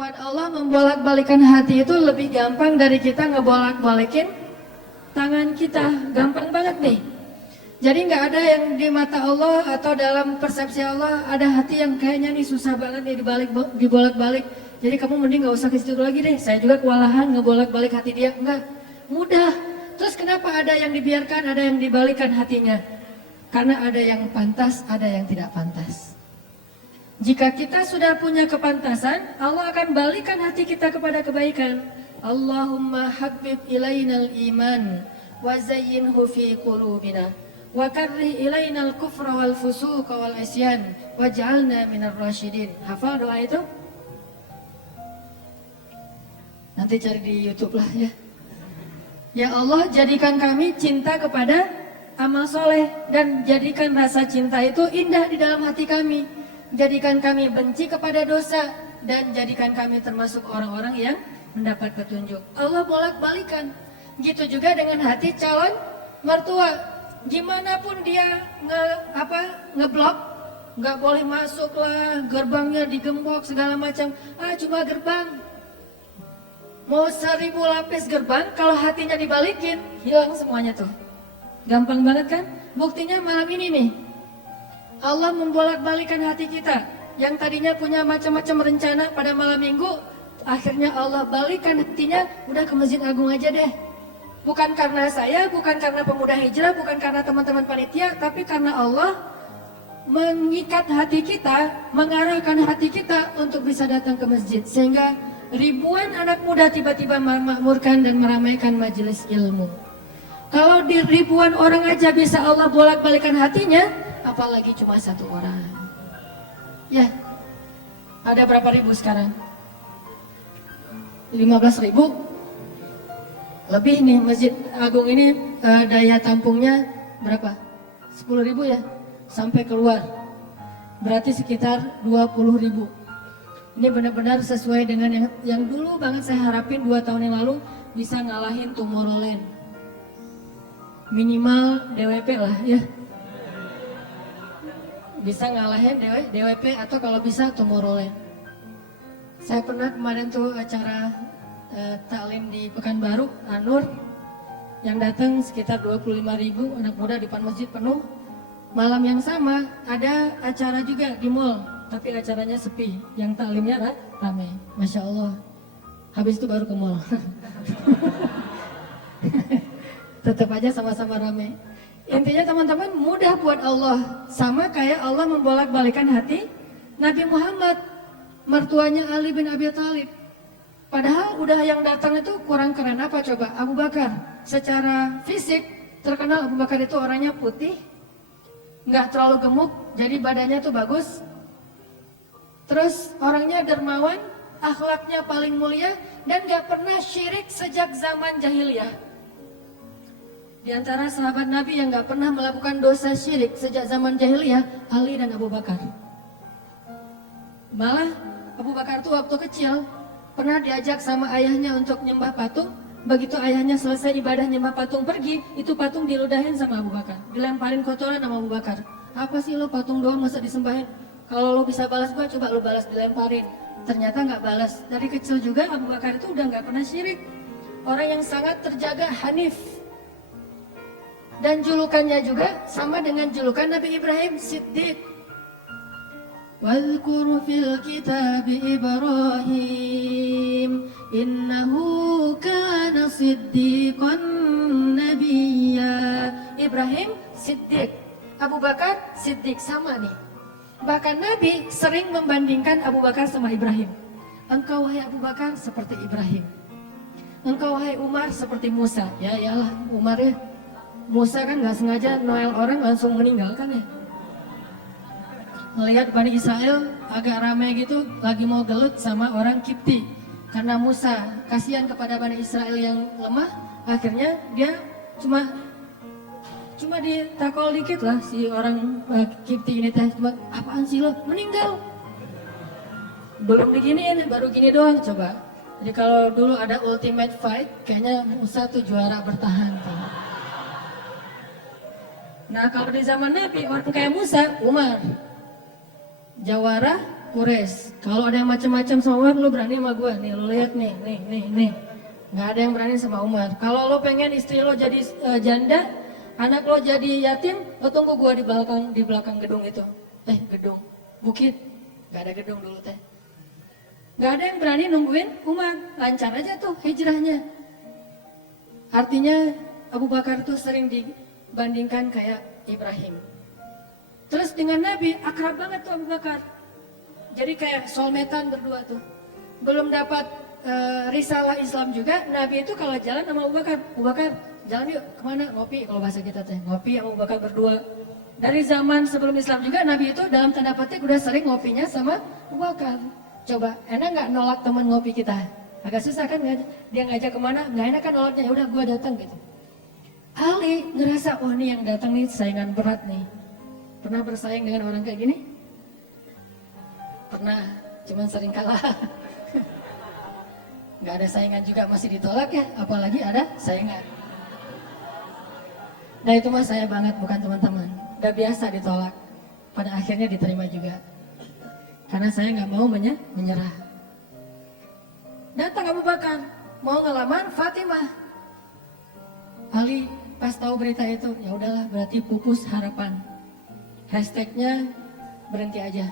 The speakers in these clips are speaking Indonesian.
Buat Allah membolak-balikan hati itu lebih gampang dari kita ngebolak-balikin tangan kita. Gampang banget nih. Jadi nggak ada yang di mata Allah atau dalam persepsi Allah ada hati yang kayaknya nih susah banget nih dibolak-balik. Jadi kamu mending nggak usah ke situ lagi deh. Saya juga kewalahan ngebolak-balik hati dia. Enggak, mudah. Terus kenapa ada yang dibiarkan, ada yang dibalikan hatinya? Karena ada yang pantas, ada yang tidak pantas. Jika kita sudah punya kepantasan, Allah akan balikan hati kita kepada kebaikan. Allahumma habbib ilainal iman wa zayyinhu fi qulubina wa karrih ilainal kufra wal fusuqa wal isyan waj'alna minar rasyidin. Hafal doa itu? Nanti cari di YouTube lah ya. Ya Allah, jadikan kami cinta kepada amal soleh dan jadikan rasa cinta itu indah di dalam hati kami. Jadikan kami benci kepada dosa dan jadikan kami termasuk orang-orang yang mendapat petunjuk. Allah bolak-balikan. Gitu juga dengan hati calon mertua. Gimana pun dia ngeblok, nggak boleh masuk lah, gerbangnya digembok segala macam. Cuma gerbang. Mau 1000 lapis gerbang, kalau hatinya dibalikin, hilang semuanya tuh. Gampang banget kan? Buktinya malam ini nih. Allah membolak-balikan hati kita yang tadinya punya macam-macam rencana pada malam minggu, akhirnya Allah balikan hatinya, udah ke Masjid Agung aja deh. Bukan karena saya, bukan karena pemuda hijrah, bukan karena teman-teman panitia, tapi karena Allah mengikat hati kita, mengarahkan hati kita untuk bisa datang ke masjid. Sehingga ribuan anak muda tiba-tiba memakmurkan dan meramaikan majelis ilmu. Kalau di ribuan orang aja bisa Allah bolak-balikan hatinya, apalagi cuma satu orang. Ya, ada berapa ribu sekarang? 15.000 lebih nih. Masjid Agung ini daya tampungnya berapa? 10.000 ya, sampai keluar. Berarti sekitar 20.000. Ini benar-benar sesuai dengan yang dulu banget saya harapin 2 tahun yang lalu bisa ngalahin Tomorrowland. Minimal DWP lah ya. Bisa ngalahin DWP atau kalau bisa Tomorrowland. Saya pernah kemarin tuh acara taklim di Pekanbaru, Anur, yang datang sekitar 25.000 anak muda di depan masjid penuh. Malam yang sama ada acara juga di mall, tapi acaranya sepi, yang taklimnya ramai. Masya Allah. Habis itu baru ke mall. Tetap aja sama-sama ramai. Intinya teman-teman, mudah buat Allah. Sama kayak Allah membolak-balikan hati Nabi Muhammad, mertuanya Ali bin Abi Thalib. Padahal udah yang datang itu kurang keren apa coba? Abu Bakar. Secara fisik terkenal Abu Bakar itu orangnya putih, nggak terlalu gemuk, jadi badannya tuh bagus. Terus orangnya dermawan, akhlaknya paling mulia, dan nggak pernah syirik sejak zaman jahiliyah. Di antara sahabat Nabi yang gak pernah melakukan dosa syirik sejak zaman jahiliyah, Ali dan Abu Bakar. Malah Abu Bakar tuh waktu kecil pernah diajak sama ayahnya untuk nyembah patung. Begitu ayahnya selesai ibadah nyembah patung pergi, itu patung diludahin sama Abu Bakar, dilemparin kotoran sama Abu Bakar. Apa sih lo patung doang masa disembahin? Kalau lo bisa balas gua, coba lo balas, dilemparin. Ternyata gak balas. Dari kecil juga Abu Bakar itu udah gak pernah syirik. Orang yang sangat terjaga, hanif. Dan julukannya juga sama dengan julukan Nabi Ibrahim, Siddiq. Wadhkur fil kitab Ibrahim innahu kana siddiqan nabiyya. Ibrahim Siddiq, Abu Bakar Siddiq, sama nih. Bahkan Nabi sering membandingkan Abu Bakar sama Ibrahim. Engkau wahai Abu Bakar seperti Ibrahim, engkau wahai Umar seperti Musa. Ya iyalah Umar ya. Musa kan gak sengaja Noel orang langsung meninggal kan ya. Melihat Bani Israel agak ramai gitu, lagi mau gelut sama orang Kipti. Karena Musa kasihan kepada Bani Israel yang lemah, akhirnya dia cuma ditakol dikit lah si orang Kipti ini teh. Cuma apaan sih lo? Meninggal. Belum diginiin, baru gini doang coba. Jadi kalau dulu ada ultimate fight, kayaknya Musa tuh juara bertahan tuh. Nah kalau di zaman Nabi, orang kayak Musa, Umar, Jawara Quraisy. Kalau ada yang macam-macam sama Umar, lu berani sama gua. Nih lu lihat nih. Nggak ada yang berani sama Umar. Kalau lo pengen istri lo jadi janda, anak lo jadi yatim, lo tunggu gua di belakang gedung itu. Gedung, bukit. Nggak ada gedung dulu teh. Nggak ada yang berani nungguin Umar. Lancar aja tuh hijrahnya. Artinya Abu Bakar tuh sering dibandingkan kayak Ibrahim. Terus dengan Nabi akrab banget tuh Abu Bakar. Jadi kayak soulmate-an berdua tuh. Belum dapat risalah Islam juga, Nabi itu kalau jalan sama Abu Bakar, jalan yuk kemana? Ngopi, kalau bahasa kita teh, ngopi sama Abu Bakar berdua. Dari zaman sebelum Islam juga Nabi itu dalam tanda petik udah sering ngopinya sama Abu Bakar. Coba, enak nggak nolak teman ngopi kita? Agak susah kan, dia ngajak kemana? Nggak enak kan nolaknya, ya udah gua datang gitu. Ali ngerasa, oh nih yang datang nih saingan berat nih. Pernah bersaing dengan orang kayak gini? Pernah, cuman sering kalah. Nggak ada saingan juga masih ditolak ya, apalagi ada saingan. Nah itu mah saya banget, bukan teman-teman. Udah biasa ditolak, pada akhirnya diterima juga. Karena saya nggak mau menyerah. Datang Abu Bakar, mau ngelamar Fatimah. Ali pas tahu berita itu, ya udahlah berarti pupus harapan. Hashtagnya berhenti aja.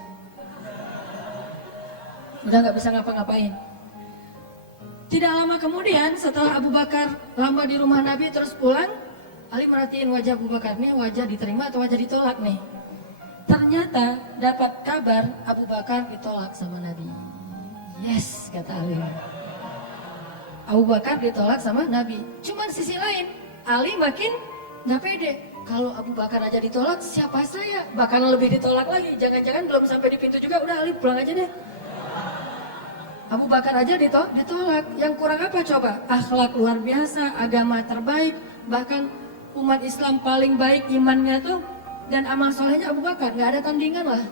Udah nggak bisa ngapa-ngapain. Tidak lama kemudian setelah Abu Bakar lama di rumah Nabi terus pulang, Ali merhatiin wajah Abu Bakar, nih wajah diterima atau wajah ditolak nih. Ternyata dapat kabar Abu Bakar ditolak sama Nabi. Yes, kata Ali. Abu Bakar ditolak sama Nabi. Cuman sisi lain, Ali makin nggak pede. Kalau Abu Bakar aja ditolak, siapa saya? Bahkan lebih ditolak lagi. Jangan-jangan belum sampai di pintu juga, udah Ali pulang aja deh. Abu Bakar aja ditolak. Yang kurang apa coba? Akhlak luar biasa, agama terbaik, bahkan umat Islam paling baik imannya tuh dan amal solehnya Abu Bakar. Nggak ada tandingan lah.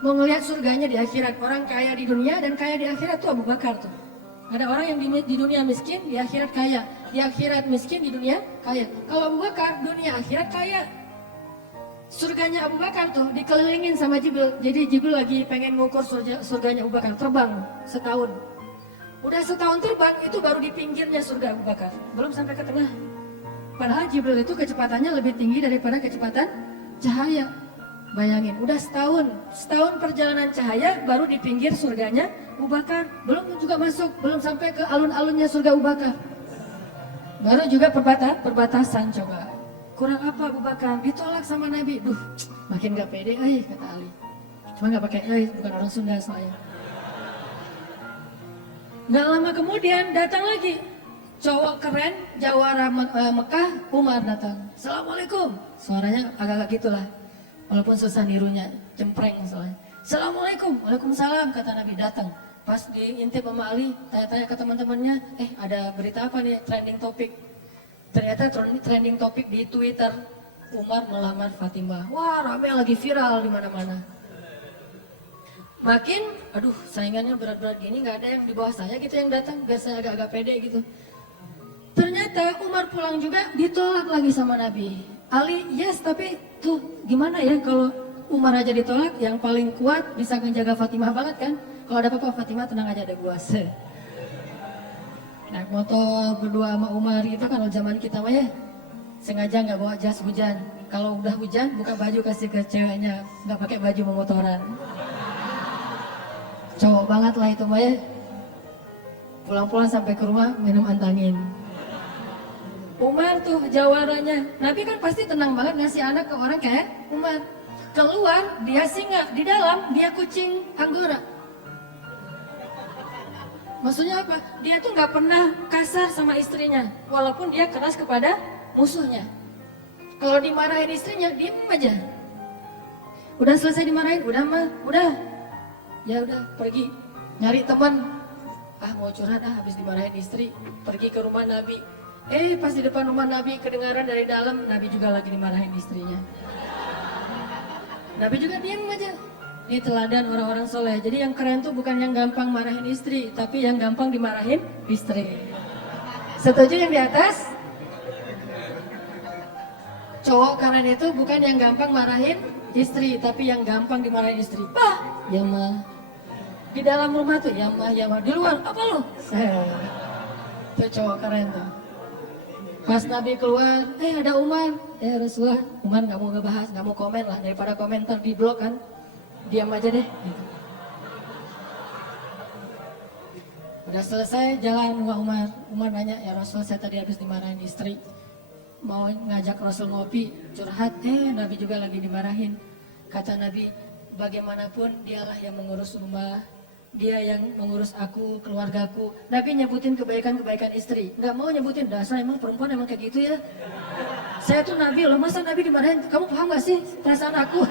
Mau ngelihat surganya di akhirat, orang kaya di dunia dan kaya di akhirat tuh Abu Bakar tuh. Ada orang yang di dunia miskin, di akhirat kaya. Di akhirat miskin, di dunia kaya. Kalau Abu Bakar, dunia akhirat kaya. Surganya Abu Bakar tuh dikelilingin sama Jibril. Jadi Jibril lagi pengen ngukur surganya Abu Bakar, terbang setahun. Udah setahun terbang, itu baru di pinggirnya surga Abu Bakar. Belum sampai ke tengah. Padahal Jibril itu kecepatannya lebih tinggi daripada kecepatan cahaya. Bayangin, udah setahun perjalanan cahaya baru di pinggir surganya Abu Bakar. Belum juga masuk, belum sampai ke alun-alunnya surga Abu Bakar. Baru juga perbatasan coba. Kurang apa Abu Bakar? Ditolak sama Nabi. Duh, makin gak pede, kata Ali. Cuma gak pakai bukan orang Sunda soalnya. Gak lama kemudian datang lagi cowok keren, jawara Mekah, Umar datang. Assalamualaikum. Suaranya agak-agak gitulah. Walaupun susah nirunya, cempreng soalnya. Assalamualaikum, waalaikumsalam, kata Nabi datang. Pas diintip sama Ali, tanya-tanya ke teman-temannya, ada berita apa nih, trending topik. Ternyata trending topik di Twitter, Umar melamar Fatimah. Wah, rame lagi viral di mana-mana. Makin, saingannya berat-berat gini, nggak ada yang di bawah saya gitu yang datang, biar saya agak-agak pede gitu. Ternyata Umar pulang juga ditolak lagi sama Nabi. Ali, yes, tapi tuh gimana ya kalau Umar aja ditolak, yang paling kuat bisa menjaga Fatimah banget kan? Kalau ada apa-apa Fatimah tenang aja, ada gua. Naik motor berdua sama Umar gitu kan, kalau zaman kita mah ya sengaja nggak bawa jas hujan. Kalau udah hujan buka baju kasih ke ceweknya, nggak pakai baju memotoran. Cowok banget lah itu mah ya. Pulang-pulang sampai ke rumah minum antangin. Umar tuh jawarannya, Nabi kan pasti tenang banget ngasih anak ke orang kayak Umar. Keluar dia singa, di dalam dia kucing Anggora. Maksudnya apa? Dia tuh nggak pernah kasar sama istrinya, walaupun dia keras kepada musuhnya. Kalau dimarahin istrinya, diem aja. Udah selesai dimarahin, udah. Ya udah, pergi nyari teman. Mau curhat habis dimarahin istri, pergi ke rumah Nabi. Pas di depan rumah Nabi kedengaran dari dalam, Nabi juga lagi dimarahin istrinya. Nabi juga diem aja. Ini teladan orang-orang soleh. Jadi yang keren tuh bukan yang gampang marahin istri, tapi yang gampang dimarahin istri. Setuju yang di atas? Cowok keren itu bukan yang gampang marahin istri, tapi yang gampang dimarahin istri. Ya mah, Di dalam rumah tuh ya mah, di luar apa lo? Itu cowok keren tuh. Pas Nabi keluar, ada Umar. Rasulullah, Umar nggak mau ngebahas, nggak mau komen lah, daripada komentar di blog kan, diam aja deh. Gitu. Udah selesai jalan sama Umar. Umar nanya, ya Rasul saya tadi habis dimarahin istri. Mau ngajak Rasul ngopi, curhat, Nabi juga lagi dimarahin. Kata Nabi, bagaimanapun dialah yang mengurus rumah, dia yang mengurus aku, keluargaku. Nabi nyebutin kebaikan-kebaikan istri. Nggak mau nyebutin, dasar emang perempuan emang kayak gitu ya. Saya tuh Nabi loh, masa Nabi dimarahin, kamu paham gak sih perasaan aku?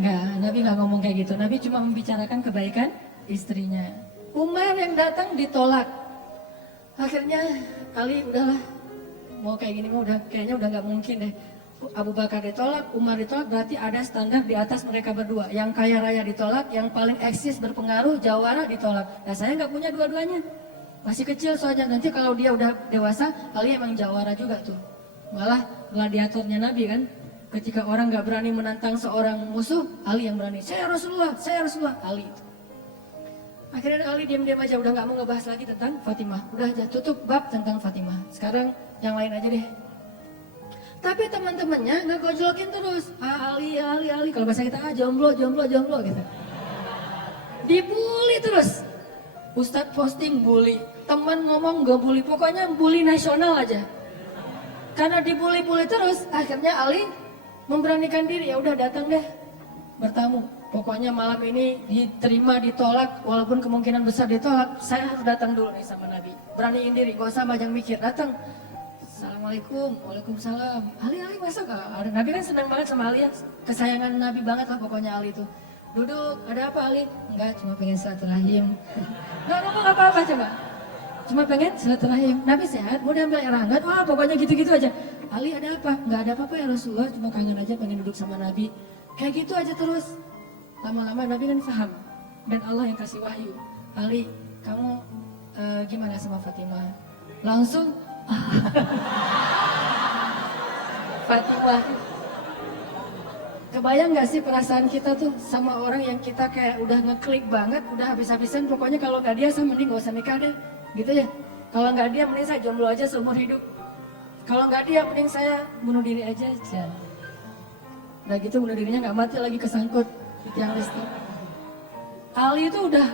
Nggak, Nabi nggak ngomong kayak gitu. Nabi cuma membicarakan kebaikan istrinya. Umar yang datang ditolak. Akhirnya Ali udahlah, mau kayak gini mah kayaknya udah nggak mungkin deh. Abu Bakar ditolak, Umar ditolak, berarti ada standar di atas mereka berdua. Yang kaya raya ditolak, yang paling eksis berpengaruh, jawara ditolak. Nah saya nggak punya dua-duanya, masih kecil soalnya. Nanti kalau dia udah dewasa, Ali emang jawara juga tuh. Malah gladiatornya Nabi kan, ketika orang nggak berani menantang seorang musuh, Ali yang berani. Saya Rasulullah, Ali. Akhirnya Ali diam-diam aja, udah nggak mau ngebahas lagi tentang Fatimah. Udah aja tutup bab tentang Fatimah. Sekarang yang lain aja deh. Tapi teman-temannya nggak gojlokin terus. Ali. Kalau bahasa kita jomblo gitu. Dibully terus. Ustadz posting bully, teman ngomong gak bully, pokoknya bully nasional aja. Karena dibully-bully terus, akhirnya Ali memberanikan diri. Ya udah datang deh bertamu. Pokoknya malam ini diterima, ditolak, walaupun kemungkinan besar ditolak, saya harus datang dulu nih sama Nabi. Beraniin diri, gak usah banyak mikir, datang. Assalamualaikum, waalaikumsalam. Ali masa gak? Nabi kan senang banget sama Ali ya, kesayangan Nabi banget lah pokoknya Ali tuh. Duduk, ada apa Ali? Enggak, cuma pengen silaturahim. Gak ngomong apa-apa coba. Cuma pengen silaturahim. Nabi sehat, mau diambil air hangat, pokoknya gitu-gitu aja. Ali ada apa? Enggak ada apa-apa ya Rasulullah, cuma kangen aja pengen duduk sama Nabi. Kayak gitu aja terus. Lama-lama Nabi kan paham, dan Allah yang kasih wahyu. Ali, kamu gimana sama Fatimah? Langsung Fatimah. Kebayang gak sih perasaan kita tuh sama orang yang kita kayak udah ngeklik banget, udah habis-habisan, pokoknya kalau gak dia saya mending gak usah nikah deh, gitu ya. Kalau gak dia mending saya jomblo aja seumur hidup. Kalau gak dia mending saya bunuh diri aja. Udah gitu bunuh dirinya gak mati lagi kesangkut yang listrik. Ali itu udah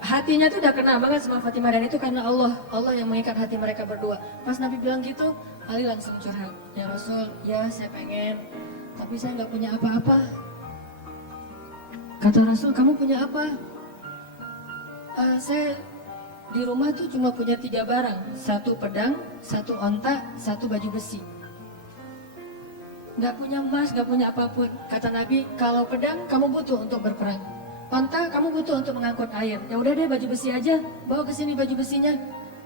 hatinya tuh udah kena banget sama Fatimah, dan itu karena Allah yang mengikat hati mereka berdua. Pas Nabi bilang gitu, Ali langsung curhat. Ya Rasul, ya saya pengen, tapi saya nggak punya apa-apa. Kata Rasul, kamu punya apa? Saya di rumah tuh cuma punya 3 barang, 1 pedang, 1 onta, 1 baju besi. Nggak punya emas, nggak punya apapun. Kata Nabi, kalau pedang kamu butuh untuk berperang, onta kamu butuh untuk mengangkut air. Ya udah deh baju besi aja, bawa ke sini baju besinya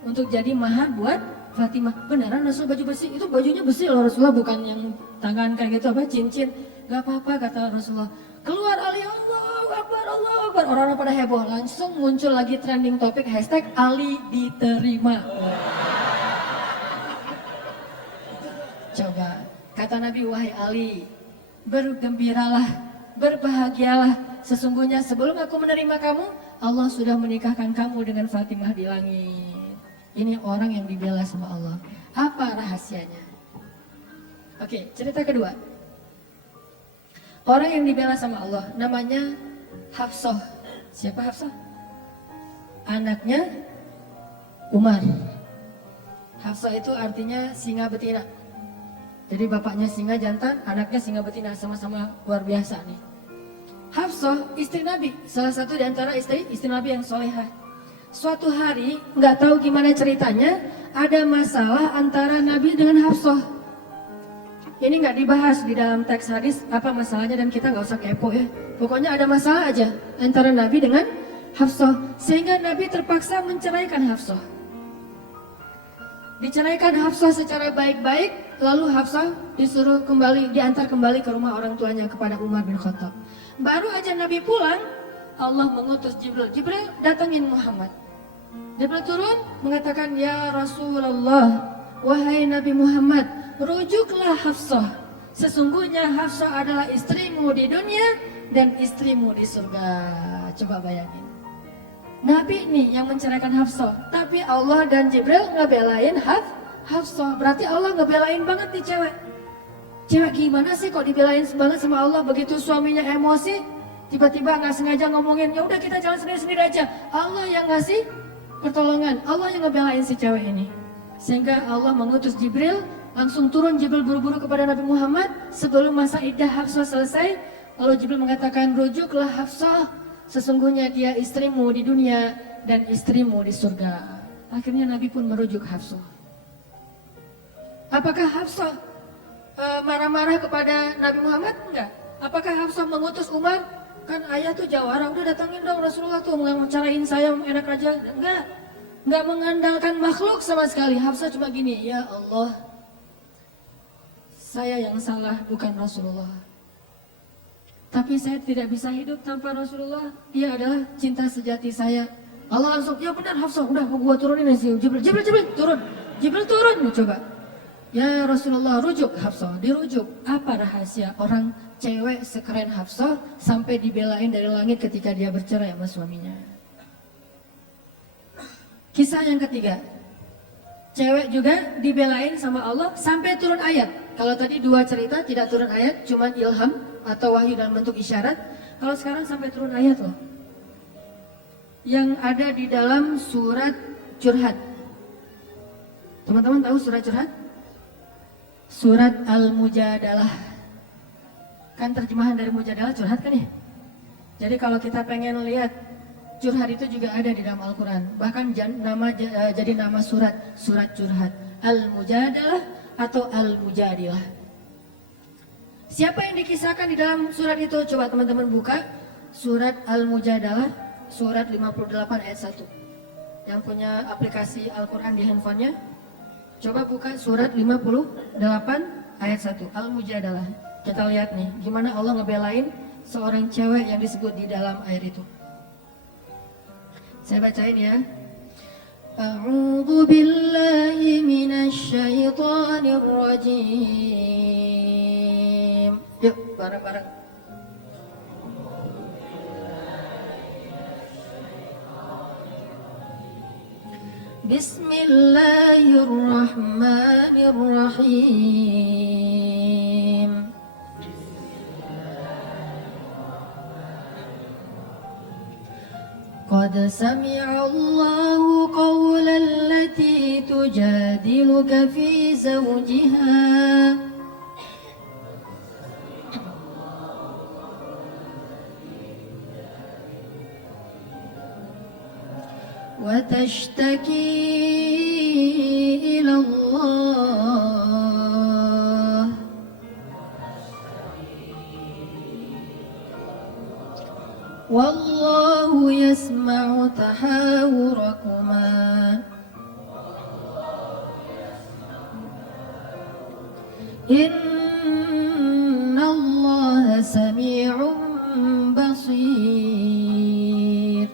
untuk jadi mahar buat Fatimah. Beneran Rasul baju besi? Itu bajunya besi loh Rasulullah, bukan yang tangan kayak gitu apa cincin. Gak apa-apa kata Rasulullah. Keluar Ali, Allahu Akbar, Allahu Akbar. Orang-orang pada heboh, langsung muncul lagi trending topik hashtag Ali diterima. Coba. Kata Nabi, wahai Ali, bergembiralah, berbahagialah. Sesungguhnya sebelum aku menerima kamu, Allah sudah menikahkan kamu dengan Fatimah di langit. Ini orang yang dibela sama Allah. Apa rahasianya? Oke, cerita kedua. Orang yang dibela sama Allah, namanya Hafsah. Siapa Hafsah? Anaknya Umar. Hafsah itu artinya singa betina. Jadi bapaknya singa jantan, anaknya singa betina, sama-sama luar biasa nih. Hafsah, istri Nabi, salah satu di antara istri Nabi yang solehah. Suatu hari, nggak tahu gimana ceritanya, ada masalah antara Nabi dengan Hafsah. Ini nggak dibahas di dalam teks hadis apa masalahnya, dan kita nggak usah kepo ya. Pokoknya ada masalah aja antara Nabi dengan Hafsah, sehingga Nabi terpaksa menceraikan Hafsah. Diceraikan Hafsah secara baik-baik, lalu Hafsah disuruh kembali, diantar kembali ke rumah orang tuanya kepada Umar bin Khattab. Baru aja Nabi pulang, Allah mengutus Jibril. Jibril datangin Muhammad. Jibril turun mengatakan, ya Rasulullah, wahai Nabi Muhammad, rujuklah Hafsah. Sesungguhnya Hafsah adalah istrimu di dunia dan istrimu di surga. Coba bayangin. Nabi nih yang menceraikan Hafsah, tapi Allah dan Jibril ngebelain Hafsah. Berarti Allah ngebelain banget nih cewek. Cewek gimana sih kok dibelain banget sama Allah? Begitu suaminya emosi, tiba-tiba nggak sengaja ngomongin, ya udah kita jalan sendiri-sendiri aja. Allah yang ngasih pertolongan, Allah yang ngebelain si cewek ini. Sehingga Allah mengutus Jibril, langsung turun Jibril buru-buru kepada Nabi Muhammad sebelum masa iddah Hafsah selesai. Lalu Jibril mengatakan, rujuklah Hafsah, sesungguhnya dia istrimu di dunia dan istrimu di surga. Akhirnya Nabi pun merujuk Hafsah. Apakah Hafsah marah-marah kepada Nabi Muhammad? Enggak. Apakah Hafsah mengutus Umar? Kan ayah tuh jawara, udah datangin dong Rasulullah tuh, ngecarain saya enak aja. Enggak mengandalkan makhluk sama sekali. Hafsah cuma gini, ya Allah, saya yang salah, bukan Rasulullah. Tapi saya tidak bisa hidup tanpa Rasulullah. Dia adalah cinta sejati saya. Allah langsung, ya benar Hafsah, udah gua turunin sih. Jibril turun. Jibril turun, coba. Ya Rasulullah, rujuk Hafsah, dirujuk. Apa rahasia orang cewek sekeren Hafsah sampai dibelain dari langit ketika dia bercerai sama suaminya? Kisah yang ketiga, cewek juga dibelain sama Allah sampai turun ayat. Kalau tadi dua cerita tidak turun ayat, cuma ilham atau wahyu dalam bentuk isyarat. Kalau sekarang sampai turun ayat loh. Yang ada di dalam surat Curhat. Teman-teman tahu surat Curhat? Surat Al-Mujadalah. Kan terjemahan dari Mujadalah curhat kan ya? Jadi kalau kita pengen lihat curhat itu juga ada di dalam Al-Quran. Bahkan jadi nama surat Curhat. Al-Mujadalah atau Al-Mujadilah. Siapa yang dikisahkan di dalam surat itu? Coba teman-teman buka surat Al-Mujadalah, surat 58 ayat 1. Yang punya aplikasi Al-Quran di handphonenya, coba buka surat 58 ayat 1, Al-Mujadalah. Kita lihat nih, gimana Allah ngebelain seorang cewek yang disebut di dalam ayat itu. Saya bacain ya. A'udzu billahi minasy syaithanir rajim. Yuk, bareng-bareng. Bismillahirrahmanirrahim. Qad sami'a Allahu qawla allati tujadiluka fi zawjiha wa tashtaki ila Allah wallahu yasma'u tahawurakuma inna Allah sami'un basir.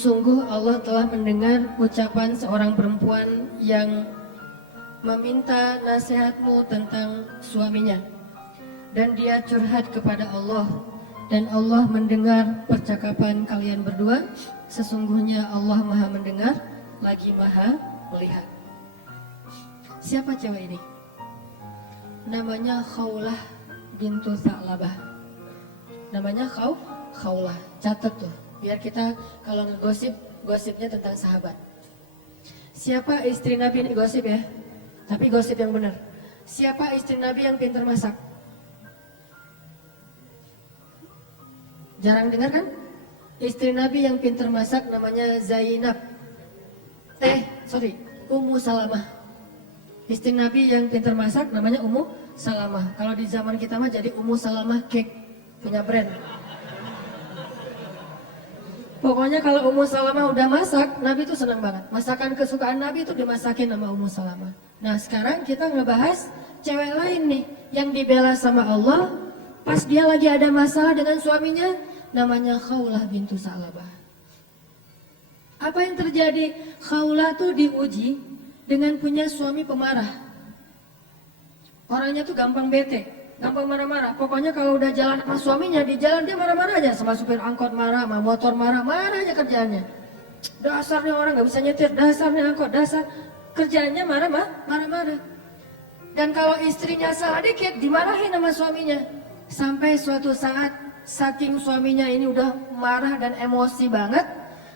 Sungguh Allah telah mendengar ucapan seorang perempuan yang meminta nasihatmu tentang suaminya. Dan dia curhat kepada Allah. Dan Allah mendengar percakapan kalian berdua. Sesungguhnya Allah maha mendengar, lagi maha melihat. Siapa cewek ini? Namanya Khawlah bintu Tha'labah. Namanya Khawlah. Catat tuh. Biar kita kalau ngegosip, gosipnya tentang sahabat. Siapa istri Nabi ini gosip ya? Tapi gosip yang benar. Siapa istri Nabi yang pintar masak? Jarang dengar kan? Istri Nabi yang pintar masak namanya Zainab. Ummu Salamah. Istri Nabi yang pintar masak namanya Ummu Salamah. Kalau di zaman kita mah jadi Ummu Salamah Cake, punya brand. Pokoknya kalau Ummu Salamah udah masak, Nabi itu senang banget. Masakan kesukaan Nabi itu dimasakin sama Ummu Salamah. Nah sekarang kita ngebahas cewek lain nih yang dibela sama Allah pas dia lagi ada masalah dengan suaminya, namanya Khawlah bintu Tha'labah. Apa yang terjadi? Khawlah tuh diuji dengan punya suami pemarah. Orangnya tuh gampang bete, gampang marah-marah. Pokoknya kalau udah jalan sama suaminya, di jalan dia marah-marah aja. Sama supir angkot marah, sama motor marah, marah aja kerjaannya. Dasarnya orang gak bisa nyetir, dasarnya angkot, dasar. Kerjaannya marah-marah. Dan kalau istrinya salah dikit, dimarahin sama suaminya. Sampai suatu saat, saking suaminya ini udah marah dan emosi banget,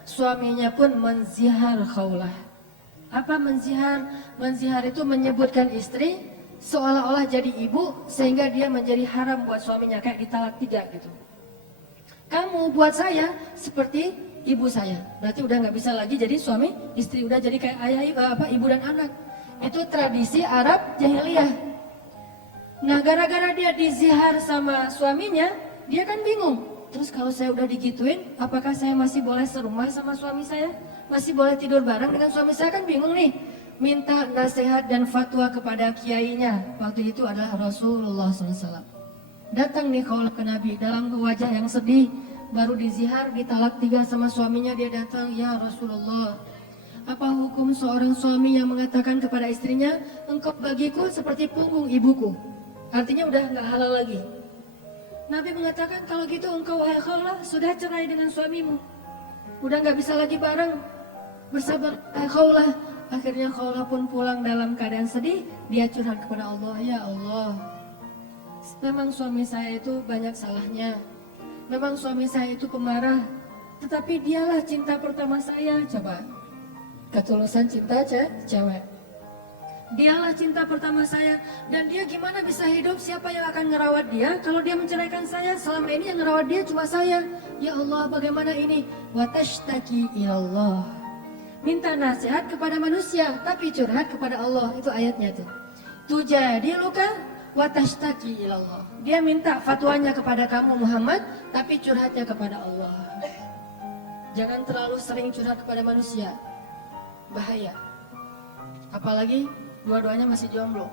suaminya pun menzihar khaulah. Apa menzihar? Menzihar itu menyebutkan istri seolah-olah jadi ibu sehingga dia menjadi haram buat suaminya, kayak ditalak 3 gitu. Kamu buat saya seperti ibu saya, berarti udah nggak bisa lagi jadi suami istri, udah jadi kayak ayah, ibu dan anak. Itu tradisi Arab jahiliyah. Nah gara-gara dia dizihar sama suaminya, dia kan bingung. Terus kalau saya udah digituin, apakah saya masih boleh serumah sama suami saya? Masih boleh tidur bareng dengan suami saya? Kan bingung nih. Minta nasihat dan fatwa kepada kiainya. Waktu itu adalah Rasulullah SAW. Datang nih kaulah ke Nabi dalam wajah yang sedih. Baru dizihar, ditalak 3 sama suaminya. Dia datang, ya Rasulullah, apa hukum seorang suami yang mengatakan kepada istrinya, engkau bagiku seperti punggung ibuku? Artinya udah gak halal lagi. Nabi mengatakan, kalau gitu engkau wahai Khawlah sudah cerai dengan suamimu. Udah gak bisa lagi bareng. Bersabar Khawlah. Akhirnya Khawlah pun pulang dalam keadaan sedih. Dia curhat kepada Allah, ya Allah, memang suami saya itu banyak salahnya. Memang suami saya itu pemarah. Tetapi dialah cinta pertama saya. Coba, ketulusan cinta cewek. Dialah cinta pertama saya. Dan dia gimana bisa hidup? Siapa yang akan ngerawat dia kalau dia menceraikan saya? Selama ini yang ngerawat dia cuma saya. Ya Allah, bagaimana ini? Wa tashtaki ilallah. Minta nasihat kepada manusia, tapi curhat kepada Allah. Itu ayatnya tuh. Tujadi luka wa tashtaki ilallah. Dia minta fatwanya kepada kamu Muhammad, tapi curhatnya kepada Allah. Jangan terlalu sering curhat kepada manusia. Bahaya. Apalagi dua-duanya masih jomblo.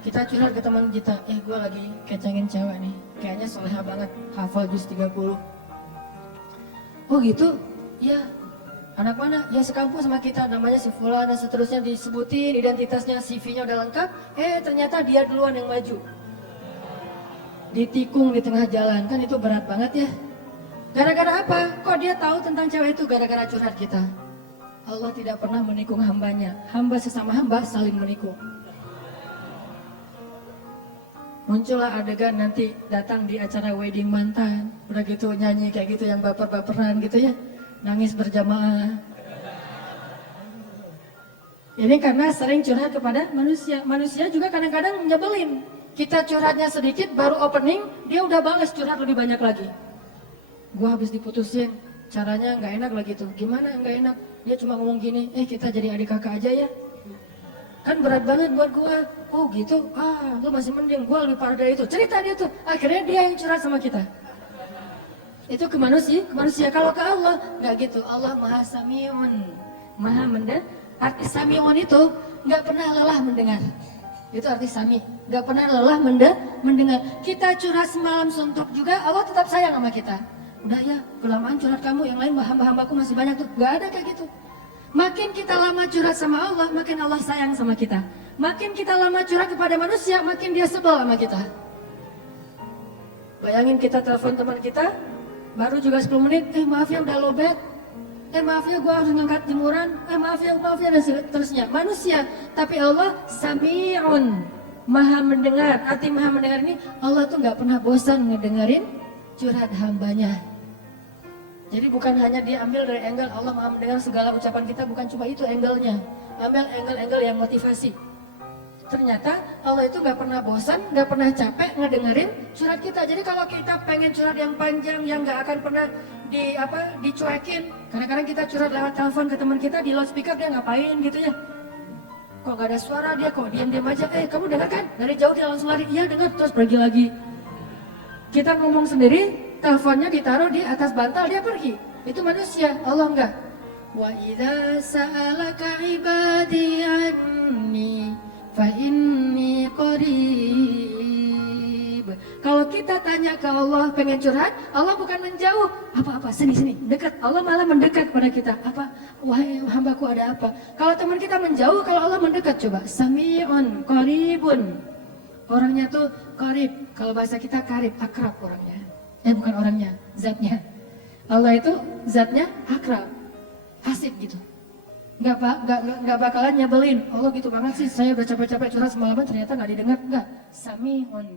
Kita curhat ke teman kita, gue lagi kecengin cewek nih, kayaknya soleha banget, hafal juz 30. Oh gitu? Ya. Anak mana? Ya sekampus sama kita, namanya si Fulan dan seterusnya, disebutin identitasnya, CV-nya udah lengkap. Ternyata dia duluan yang maju. Ditikung di tengah jalan, kan itu berat banget ya. Gara-gara apa? Kok dia tahu tentang cewek itu? Gara-gara curhat kita. Allah tidak pernah menikung hambanya. Hamba sesama hamba saling menikung. Muncullah adegan nanti datang di acara wedding mantan. Udah gitu nyanyi kayak gitu yang baper-baperan gitu ya. Nangis berjamaah. Ini karena sering curhat kepada manusia. Manusia juga kadang-kadang nyebelin. Kita curhatnya sedikit, baru opening, dia udah balas curhat lebih banyak lagi. Gua habis diputusin, caranya nggak enak lagi tuh. Gimana nggak enak? Dia cuma ngomong gini, kita jadi adik kakak aja ya. Kan berat banget buat gua. Oh gitu, lu masih mending, gua lebih parah dari itu. Cerita dia tuh, akhirnya dia yang curhat sama kita. Itu ke manusia. Kalau ke Allah nggak gitu. Allah maha samiun, maha mendengar. Arti samiun itu nggak pernah lelah mendengar. Itu arti sami, nggak pernah lelah mendengar. Kita curhat semalam suntuk juga, Allah tetap sayang sama kita. Udah ya, kelamaan curhat kamu, yang lain hamba-hambaku masih banyak tuh. Nggak ada kayak gitu. Makin kita lama curhat sama Allah, makin Allah sayang sama kita. Makin kita lama curhat kepada manusia, makin dia sebel sama kita. Bayangin kita telepon teman kita, baru juga 10 menit, maaf ya udah lowbat, maaf ya gue harus ngangkat jemuran, maaf ya dan seterusnya. Manusia, tapi Allah sami'un, maha mendengar. Arti maha mendengar ini, Allah tuh gak pernah bosan ngedengerin curhat hambanya. Jadi bukan hanya diambil dari angle Allah maha mendengar segala ucapan kita, bukan cuma itu angle-nya. Ambil angle-angle yang motivasi. Ternyata Allah itu gak pernah bosan, gak pernah capek ngedengerin curhat kita. Jadi kalau kita pengen curhat yang panjang, yang gak akan pernah dicuekin. Kadang-kadang kita curhat lewat telepon ke teman kita, di loudspeaker dia ngapain gitu ya. Kok gak ada suara dia, kok diam-diam aja. Kamu dengar kan? Dari jauh dia langsung lari, iya dengar, terus pergi lagi. Kita ngomong sendiri, teleponnya ditaruh di atas bantal, dia pergi. Itu manusia, Allah enggak. Wa idza sa'alaka ibadi anni fa inni qarib. Kalau kita tanya ke Allah pengen curhat, Allah bukan menjauh. Apa-apa, sini, dekat. Allah malah mendekat kepada kita. Apa? Wahai hambaku ada apa? Kalau teman kita menjauh, kalau Allah mendekat, coba. Sami'un qaribun. Orangnya tuh qarib, kalau bahasa kita qarib, akrab orangnya. Bukan orangnya, zatnya. Allah itu zatnya akrab, asik gitu. Nggak bakalan nyebelin. Allah gitu banget sih, saya udah capek-capek curhat semalaman ternyata nggak didengar. Nggak, sami'un.